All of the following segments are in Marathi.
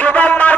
You're Şubanlar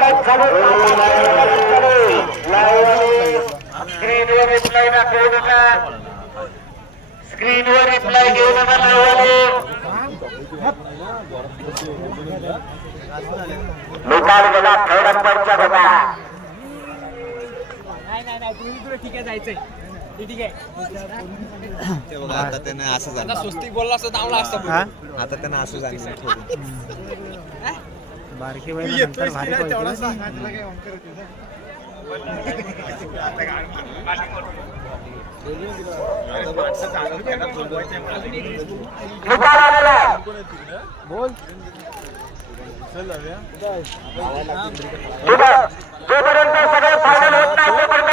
लढत चालू स्क्रीनवर रिप्लाय दाखवू नका. स्क्रीनवर रिप्लाय घेऊ नका लावले बघा ठीक आहे जायचंय. ठीक आहे. आता त्याने असं झालं. स्वस्तिक बोलला असं दावला असतं आता त्यांना असं झालं. बारके वय नंतर भारी बोल जोपर्यंत सगळं फायनल होत नाही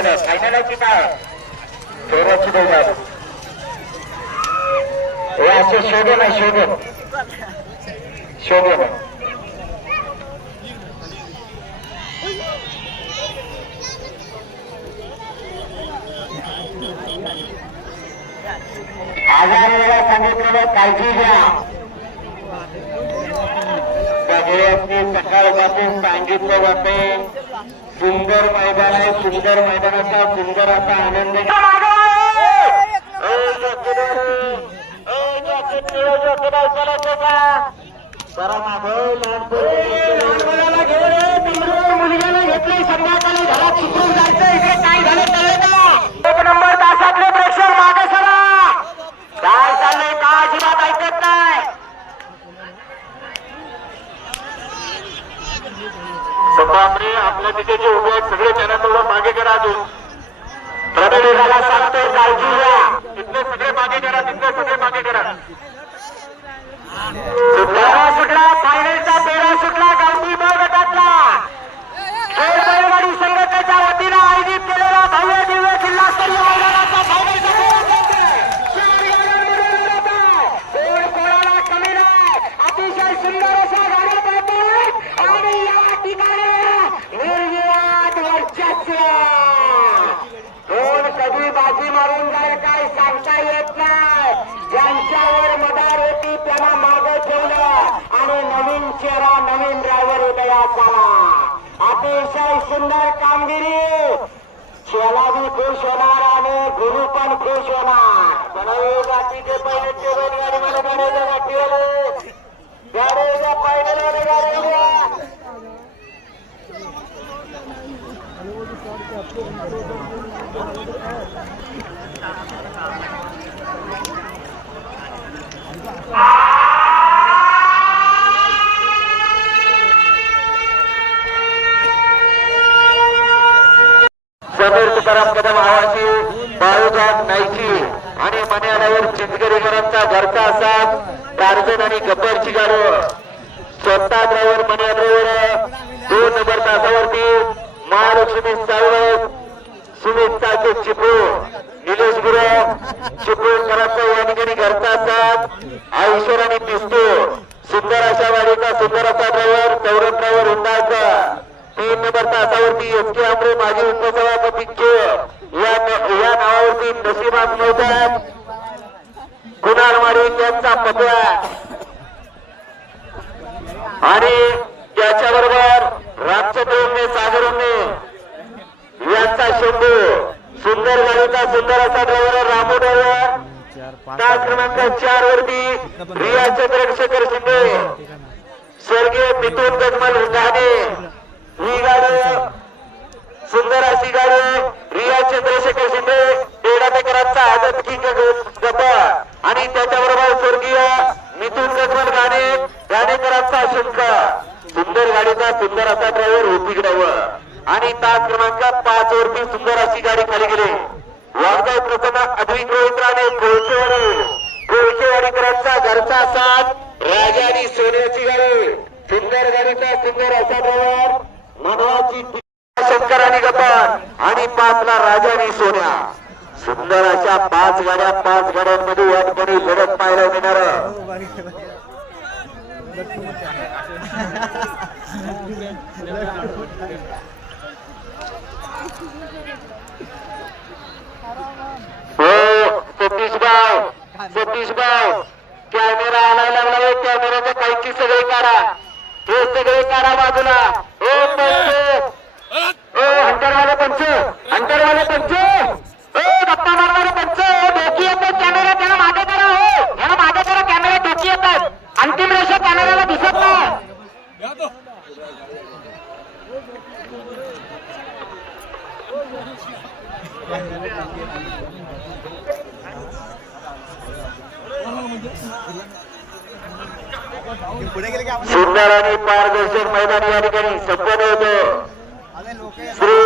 फायनल फायनलची काय? शोधाची हे असं शोधन आहे शोधन शोधन आजाराला सांगितलेलं काळजी घ्या. सगळ्यांनी सकाळपासून सांगितलं जाते. सुंदर मैदान आहे सुंदर मैदानाचा सुंदर असा आनंद. तिथले सगळे मागे करा. ज्यांच्यावर मदार होती त्यांना माग ठेवलं आणि नवीन चेहरा नवीन ड्रायव्हर उदयास झाला अतिशय सुंदर कामगिरी. शेलाबी खुश होणार आणि गुरु पण खुश होणार. म्हणून ते पहिले टेबल सरापदम आवाजी बाळूघाट नाईकी आणि मन्यानावर चिंचगरीकरांचा घरचा असा टार्जन आणि गब्बरची गाडो स्वतः ड्रायव्हर मन्या ड्रायव्हर दोन नंबर तासावरती महालक्ष्मी सावळत सुमित चिपळू निलेश गुरु चिपळूणकरांचा या ठिकाणी घरचा आईश्वर आणि पिस्तू सुंदर अशा वाडीचा सुंदर ड्रायव्हर ड्रायव्हर तीन असावरती एस के आंबरे माजी उपसभापती केळ या नावावरती नशिबात नव्हत्या कुणाल कुणालवाडी यांचा पत्या. आणि त्याच्याबरोबर रामचंद्रने सागरने यांचा शंभू सुंदर गाडीचा सुंदर असा ड्रायव्हर रामू ड्रायव्हर तास क्रमांक चार वरती रिया चंद्रशेखर शिंदे. स्वर्गीय मिथुन गजमल घाणे ही गाडी सुंदर अशी गाडी रिया चंद्रशेखर शिंदे पेडाटेकरांचा आदत किंग गप आणि त्याच्याबरोबर स्वर्गीय मिथुन गजमल गाणे गाणेकरांचा शंका सुंदर गाडीचा सुंदर असा ड्रायव्हर होती ड्रायव्हर आणि तास क्रमांक पाच वरती सुंदर अशी गाडी खाली गेली. वाघाई प्रसन्न अद्विक रोहित राणे कोळशेवाडी. कोळशेवाडीकरांचा घरचा साथ राजा आणि सोन्याची गाडी. सुंदर गाडीचा सुंदर असा ड्रायव्हर मनाची आणि गपान आणि पाचला राजा सोन्या. सुंदर अशा पाच गाड्या पाच गाड्यांमध्ये या ठिकाणी लढत पाहायला मिळणार. हो सतीश भाऊ सतीश भाऊ कॅमेरा आणायला लागला हो, आहे कॅमेऱ्याच्या पैकी सगळे काढा. हे सगळे काढा बाजूला. ओ हो हंटरवाले पंच हंटरवाले पंच हो गप्पा मारणारे पंच डोकी येतात कॅमेरा त्याला मागे करा हो याला मागे करा कॅमेरा डोकी येतात अंतिम रेषा कॅमेऱ्याला दिसत नाही पुढे गेले की आपण सुंदर आणि पारदर्शक मैदान या ठिकाणी संपन्न होतं. श्री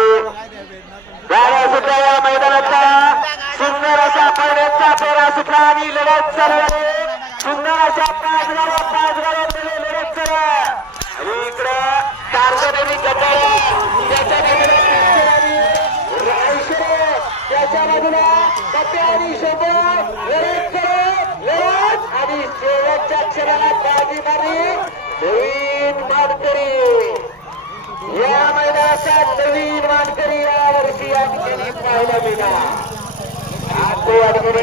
आणि शंभर लढत चालू लढत आणि शेवटच्या क्षणाला बाजी मारी नवीन मानकरी. या मैदानाचा नवीन मानकरी या वर्षी या ठिकाणी पाहायला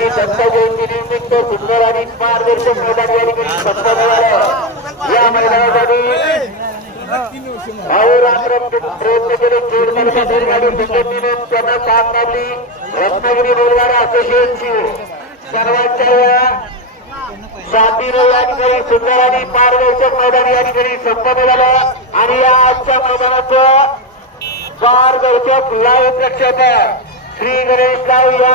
दत्त जयंती निमित्त सुंदर आणि पारदर्शक मैदान या ठिकाणी या मैदानासाठी अहोरात्र प्रयत्न केले खेळ बैलगाडी संघटनेने त्यांना साथ काढली रत्नागिरी बैलगाडा असोसिएशनची सर्वांच्या वेळा साथीने या ठिकाणी सुंदर आणि पारदर्शक मैदान या ठिकाणी संपन्न झालं. आणि या आजच्या मैदानाचं पारदर्शक लाईव्ह प्रक्षेपण श्री गणेश राव या